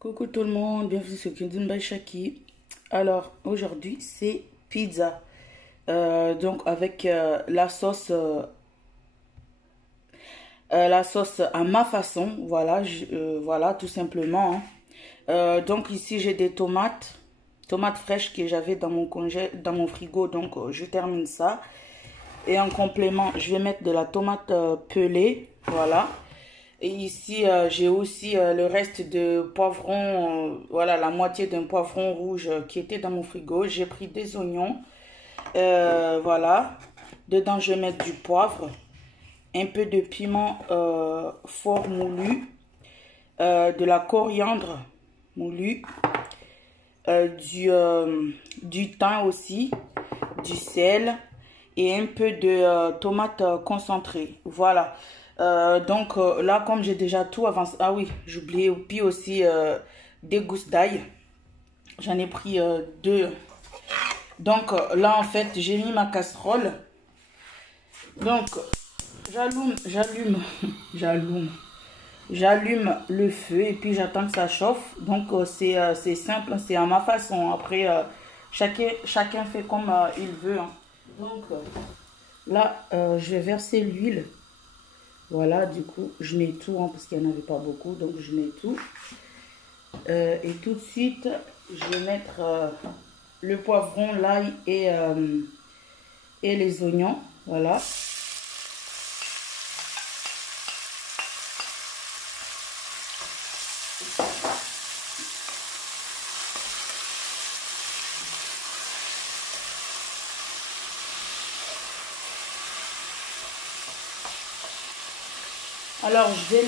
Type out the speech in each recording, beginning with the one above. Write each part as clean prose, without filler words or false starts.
Coucou tout le monde, bienvenue sur Cuisine by Shaki. Alors aujourd'hui c'est pizza, donc avec la sauce à ma façon, voilà, voilà tout simplement, hein. Donc ici j'ai des tomates fraîches que j'avais dans mon frigo, donc je termine ça. Et en complément je vais mettre de la tomate pelée, voilà. Et ici, j'ai aussi le reste de poivron, voilà, la moitié d'un poivron rouge qui était dans mon frigo. J'ai pris des oignons, voilà. Dedans, je vais mettre du poivre, un peu de piment fort moulu, de la coriandre moulu, du thym aussi, du sel et un peu de tomate concentrée. Voilà. Donc là, comme j'ai déjà tout avancé. Ah oui, j'oubliais puis aussi des gousses d'ail. J'en ai pris deux. Donc là, en fait, j'ai mis ma casserole. Donc, j'allume le feu et puis j'attends que ça chauffe. Donc, c'est simple, c'est à ma façon. Après, chacun fait comme il veut, hein. Donc, là, je vais verser l'huile. Voilà, du coup, je mets tout, hein, parce qu'il n'y en avait pas beaucoup, donc je mets tout. Et tout de suite, je vais mettre le poivron, l'ail et les oignons. Voilà. Alors, je vais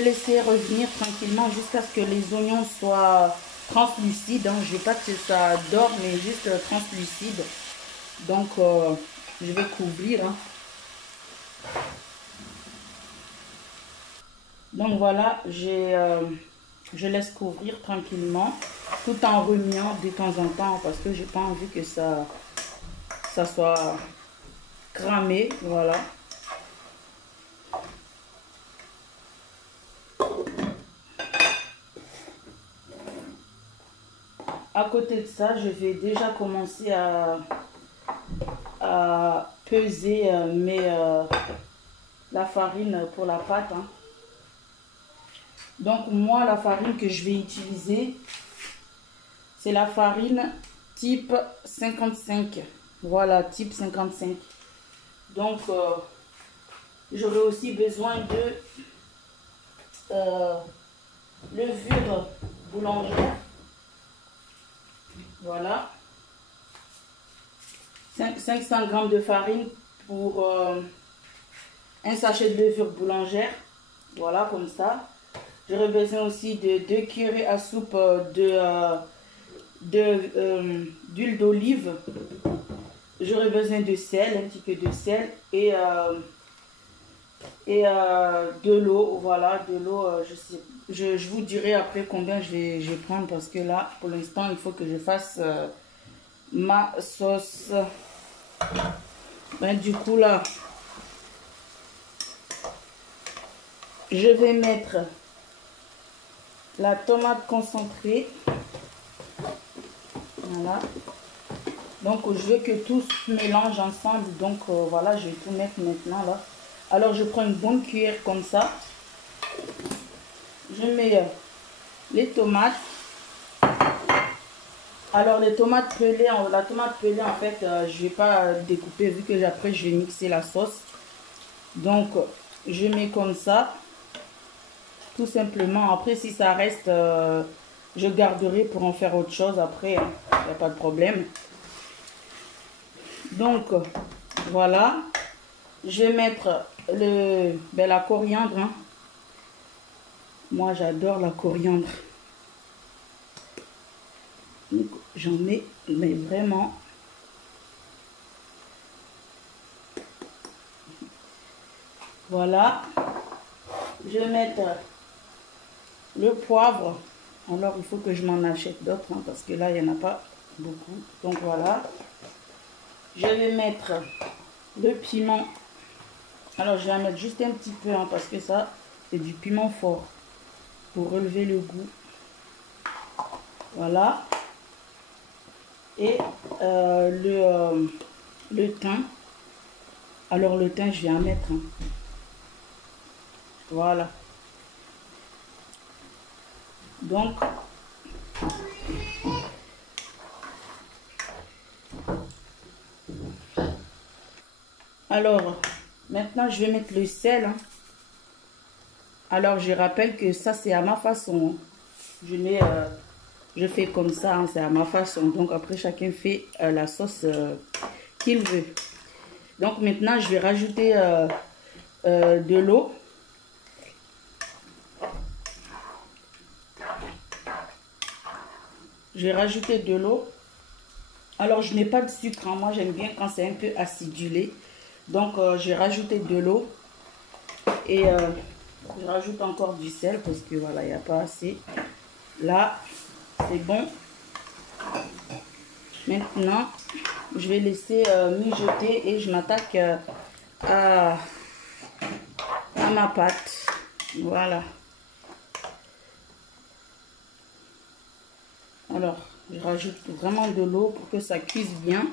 laisser revenir tranquillement jusqu'à ce que les oignons soient translucides, hein. Je ne veux pas que ça dore, mais juste translucide. Donc, je vais couvrir, hein. Donc voilà, je laisse couvrir tranquillement, tout en remuant de temps en temps, parce que j'ai pas envie que ça soit cramé, voilà. À côté de ça, je vais déjà commencer à peser la farine pour la pâte, hein. Donc moi, la farine que je vais utiliser, c'est la farine type 55. Voilà, type 55. Donc, j'aurai aussi besoin de levure boulangère. Voilà. 500 g de farine pour un sachet de levure boulangère. Voilà, comme ça. J'aurai besoin aussi de 2 cuillerées à soupe d'huile d'olive. J'aurai besoin de sel, un petit peu de sel et de l'eau. Voilà, de l'eau. Je vous dirai après combien je vais prendre, parce que là, pour l'instant, il faut que je fasse ma sauce. Ben, du coup, là, je vais mettre la tomate concentrée. Voilà. Donc, je veux que tout se mélange ensemble. Donc, voilà, je vais tout mettre maintenant là. Alors, je prends une bonne cuillère comme ça. Je mets les tomates. Alors, les tomates pelées, la tomate pelée, en fait, je ne vais pas découper vu que après, je vais mixer la sauce. Donc, je mets comme ça. Tout simplement. Après, si ça reste, je garderai pour en faire autre chose après, hein. Il n'y a pas de problème. Donc, voilà. Je vais mettre la coriandre, hein. Moi, j'adore la coriandre. Donc, j'en mets, mais vraiment. Voilà. Je vais mettre le poivre. Alors, il faut que je m'en achète d'autres, hein, parce que là, il n'y en a pas beaucoup. Donc, voilà. Je vais mettre le piment. Alors, je vais en mettre juste un petit peu, hein, parce que ça, c'est du piment fort. pour relever le goût. Voilà. Et le thym. Alors le thym, je vais en mettre. Hein. Voilà. Donc, alors, maintenant, je vais mettre le sel. Hein. Alors, je rappelle que ça, c'est à ma façon. Hein. Je fais comme ça, hein, c'est à ma façon. Donc, après, chacun fait la sauce qu'il veut. Donc, maintenant, je vais rajouter de l'eau. Je vais rajouter de l'eau. Alors, je n'ai pas de sucre. Hein. Moi, j'aime bien quand c'est un peu acidulé. Donc, je vais rajouter de l'eau. Et je rajoute encore du sel parce que voilà, il n'y a pas assez. Là, c'est bon. Maintenant, je vais laisser mijoter et je m'attaque à ma pâte. Voilà. Alors, je rajoute vraiment de l'eau pour que ça cuise bien.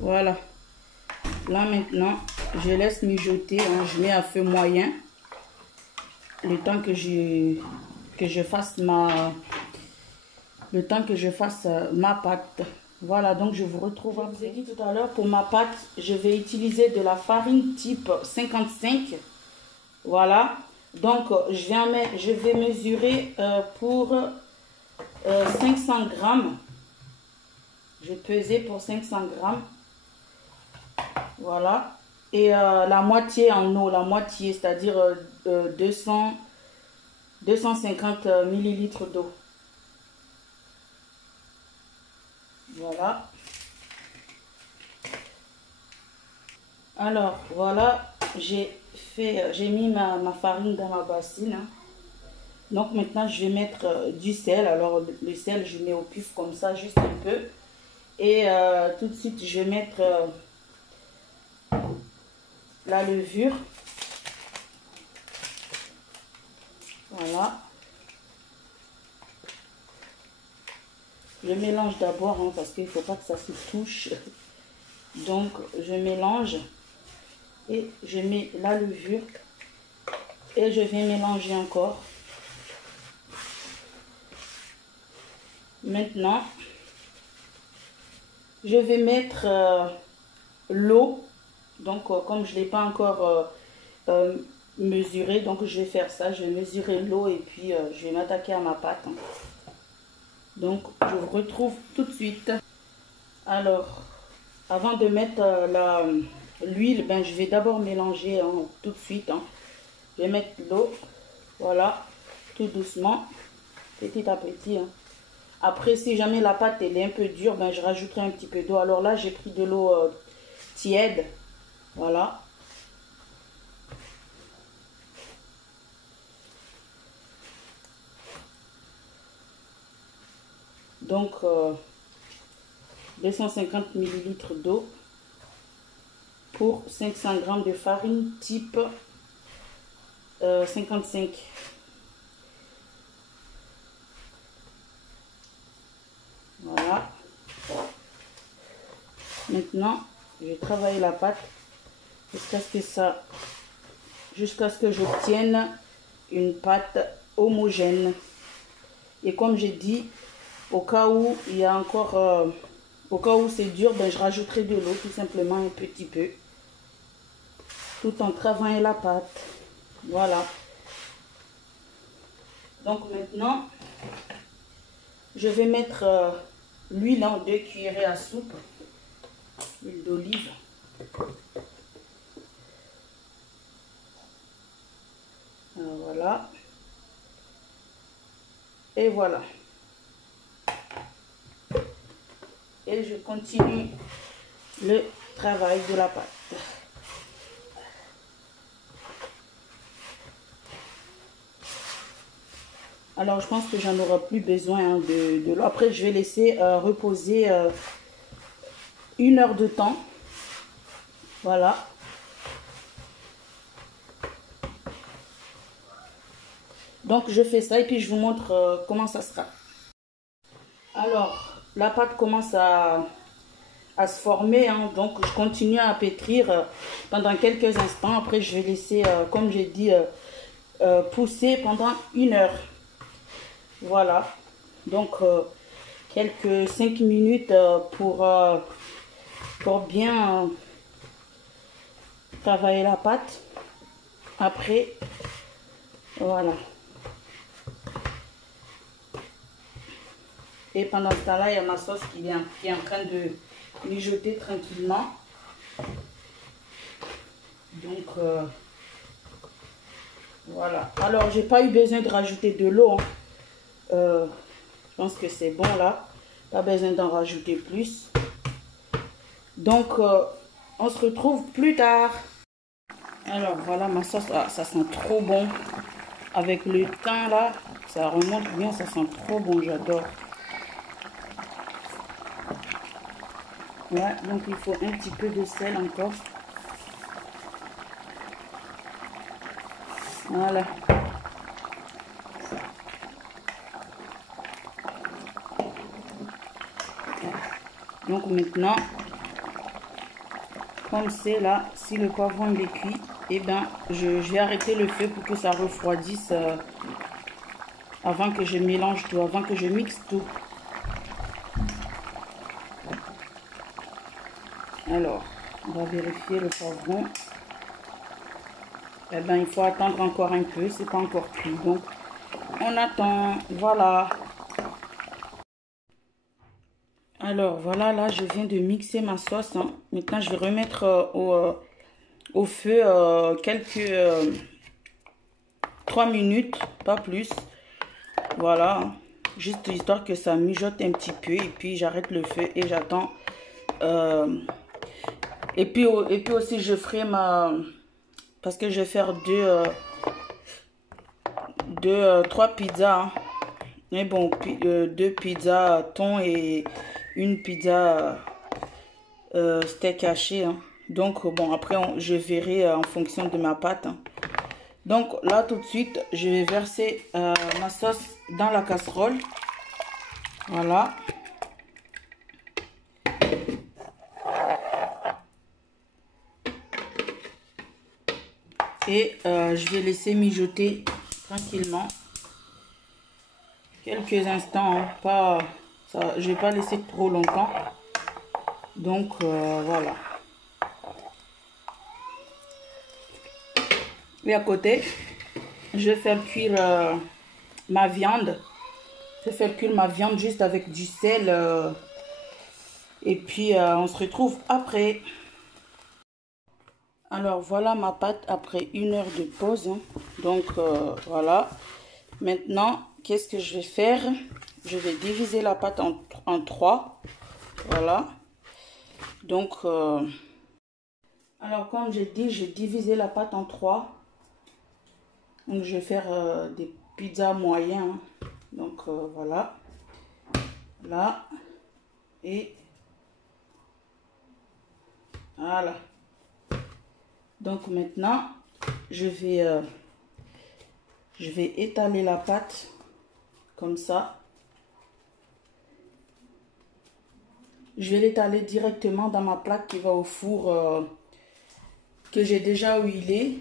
Voilà. Là maintenant, je laisse mijoter. Hein, je mets à feu moyen. Le temps que je fasse ma pâte. Voilà, donc je vous retrouve. Je vous ai dit tout à l'heure, pour ma pâte, je vais utiliser de la farine type 55. Voilà. Donc, je vais mesurer pour 500 grammes. Je vais peser pour 500 grammes. Voilà. Et la moitié en eau, la moitié, c'est-à-dire 250 millilitres d'eau. Voilà. Alors, voilà, j'ai mis ma farine dans ma bassine. Hein. Donc, maintenant, je vais mettre du sel. Alors, le sel, je mets au pif comme ça, juste un peu. Et tout de suite, je vais mettre la levure. Voilà. Je mélange d'abord hein, parce qu'il ne faut pas que ça se touche. Donc, je mélange et je mets la levure et je vais mélanger encore. Maintenant, je vais mettre l'eau. Donc, comme je ne l'ai pas encore mesuré, donc je vais faire ça. Je vais mesurer l'eau et puis je vais m'attaquer à ma pâte. Hein. Donc, je vous retrouve tout de suite. Alors, avant de mettre l'huile, ben, je vais d'abord mélanger hein, tout de suite. Hein. Je vais mettre l'eau, voilà, tout doucement, petit à petit. Hein. Après, si jamais la pâte elle est un peu dure, ben, je rajouterai un petit peu d'eau. Alors là, j'ai pris de l'eau tiède, voilà. Donc, 250 millilitres d'eau pour 500 grammes de farine type 55. Voilà. Maintenant, je vais travailler la pâte jusqu'à ce que j'obtienne une pâte homogène. Et comme j'ai dit, au cas où il y a encore, au cas où c'est dur, ben, je rajouterai de l'eau tout simplement un petit peu. Tout en travaillant la pâte. Voilà. Donc maintenant, je vais mettre l'huile en 2 cuillerées à soupe. L'huile d'olive. Voilà. Et voilà. Et je continue le travail de la pâte. Alors, je pense que j'en aurai plus besoin hein, de l'eau. Après, je vais laisser reposer 1 heure de temps. Voilà. Donc, je fais ça et puis je vous montre comment ça sera. Alors, la pâte commence à se former. Hein, donc, je continue à pétrir pendant quelques instants. Après, je vais laisser, comme j'ai dit, pousser pendant 1 heure. Voilà. Donc, quelques 5 minutes pour bien travailler la pâte. Après, voilà. Et pendant ce temps-là, il y a ma sauce qui est en train de mijoter tranquillement. Donc, voilà. Alors, j'ai pas eu besoin de rajouter de l'eau. Hein. Je pense que c'est bon là. Pas besoin d'en rajouter plus. Donc, on se retrouve plus tard. Alors, voilà ma sauce. Ah, ça sent trop bon. Avec le thym là, ça remonte bien. Ça sent trop bon. J'adore. Ouais, donc il faut un petit peu de sel encore. Voilà. Donc maintenant, comme c'est là, si le poivron est cuit, et ben je vais arrêter le feu pour que ça refroidisse avant que je mélange tout, avant que je mixe tout. Alors, on va vérifier le poivron. Eh ben, il faut attendre encore un peu, c'est pas encore cuit. Donc, on attend. Voilà. Alors, voilà, là, je viens de mixer ma sauce. Hein. Maintenant, je vais remettre au feu quelques 3 minutes, pas plus. Voilà. Hein. Juste histoire que ça mijote un petit peu. Et puis, j'arrête le feu et j'attends. Et puis aussi, je ferai ma... Parce que je vais faire 3 pizzas. Hein. Mais bon, 2 pizzas thon et une pizza steak haché. Hein. Donc, bon, après, je verrai en fonction de ma pâte. Hein. Donc, là, tout de suite, je vais verser ma sauce dans la casserole. Voilà. Et je vais laisser mijoter tranquillement. Quelques instants, hein, pas, ça, je vais pas laisser trop longtemps. Donc, voilà. Et à côté, je vais faire cuire ma viande. Je vais faire cuire ma viande juste avec du sel. Et puis, on se retrouve après. Alors, voilà ma pâte après 1 heure de pause. Hein. Donc, voilà. Maintenant, qu'est-ce que je vais faire? Je vais diviser la pâte en 3. Voilà. Donc, alors, comme j'ai dit, j'ai divisé la pâte en 3. Donc, je vais faire des pizzas moyens. Hein. Donc, voilà. Là. Et voilà. Donc, maintenant, je vais étaler la pâte comme ça. Je vais l'étaler directement dans ma plaque qui va au four que j'ai déjà huilé.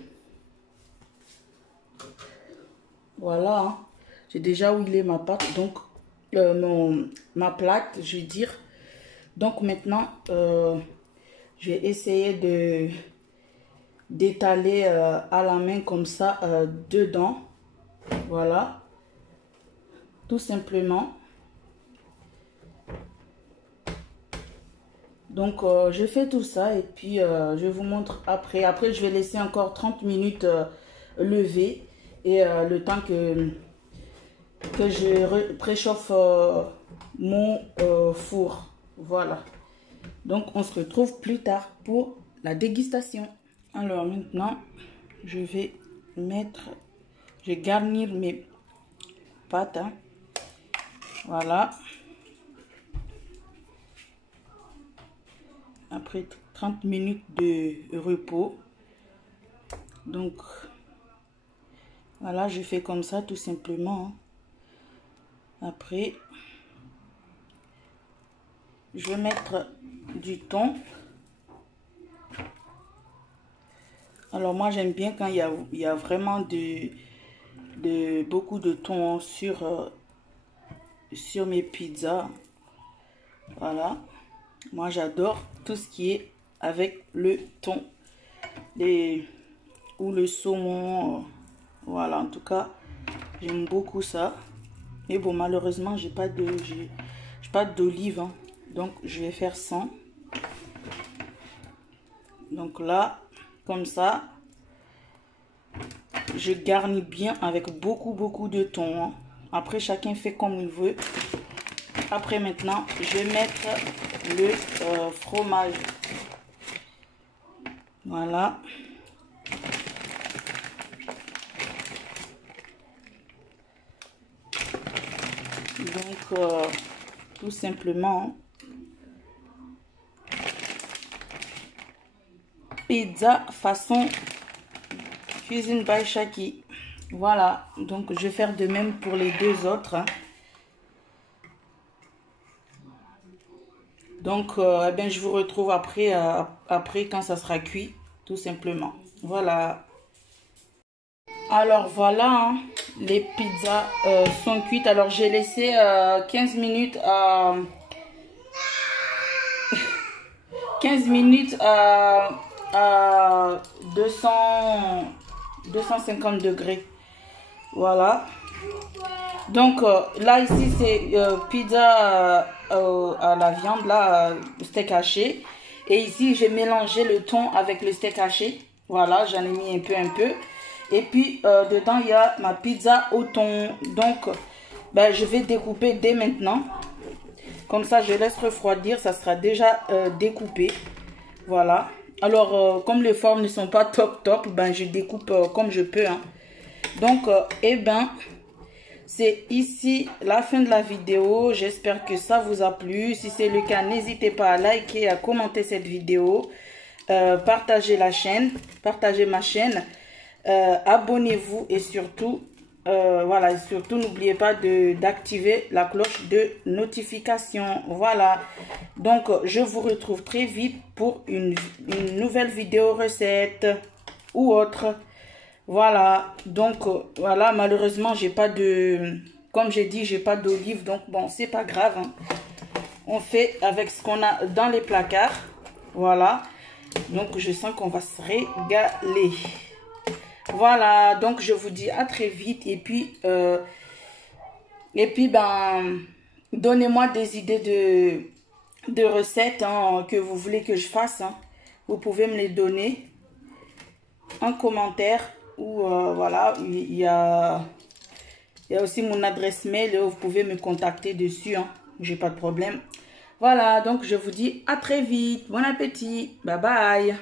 Voilà, hein. J'ai déjà huilé ma pâte, donc ma plaque, je vais dire. Donc maintenant, je vais essayer d'étaler à la main comme ça dedans. Voilà, tout simplement. Donc, je fais tout ça et puis je vous montre après. Après, je vais laisser encore 30 minutes lever et le temps que je préchauffe mon four. Voilà. Donc, on se retrouve plus tard pour la dégustation. Alors, maintenant, je vais garnir pâte. Hein. Voilà. Après 30 minutes de repos. Donc, voilà, je fais comme ça tout simplement. Après, je vais mettre du thon. Alors, moi, j'aime bien quand il y a vraiment beaucoup de thon sur mes pizzas. Voilà. Moi, j'adore tout ce qui est avec le thon. Ou le saumon. Voilà, en tout cas, j'aime beaucoup ça. Mais bon, malheureusement, j'ai pas d'olive. Hein. Donc, je vais faire sans. Donc là, comme ça, je garnis bien avec beaucoup de thon. Hein. Après, chacun fait comme il veut. Après, maintenant, je vais mettre le fromage. Voilà. Donc, tout simplement, pizza façon cuisine by Shaki. Voilà, donc je vais faire de même pour les deux autres. Hein. Donc, eh bien, je vous retrouve après, après quand ça sera cuit, tout simplement. Voilà. Alors voilà, hein, les pizzas sont cuites. Alors j'ai laissé 15 minutes à 250 degrés. Voilà. Donc là ici c'est pizza à la viande, là steak haché. Et ici j'ai mélangé le thon avec le steak haché. Voilà, j'en ai mis un peu. Et puis dedans il y a ma pizza au thon. Donc ben, je vais découper dès maintenant. Comme ça je laisse refroidir, ça sera déjà découpé. Voilà. Alors comme les formes ne sont pas top, ben je découpe comme je peux. Hein. Donc eh ben c'est ici la fin de la vidéo. J'espère que ça vous a plu. Si c'est le cas, n'hésitez pas à liker, à commenter cette vidéo. Partagez la chaîne, partagez ma chaîne. Abonnez-vous et surtout, voilà, surtout n'oubliez pas d'activer la cloche de notification. Voilà. Donc, je vous retrouve très vite pour une nouvelle vidéo recette ou autre. Voilà, donc voilà, malheureusement, j'ai pas de, comme j'ai dit, j'ai pas d'olive, donc bon, c'est pas grave. Hein. On fait avec ce qu'on a dans les placards. Voilà, donc je sens qu'on va se régaler. Voilà, donc je vous dis à très vite et puis ben, donnez-moi des idées de recettes hein, que vous voulez que je fasse. Hein. Vous pouvez me les donner en commentaire. Ou voilà, il y a aussi mon adresse mail, vous pouvez me contacter dessus, hein, j'ai pas de problème. Voilà, donc je vous dis à très vite, bon appétit, bye bye.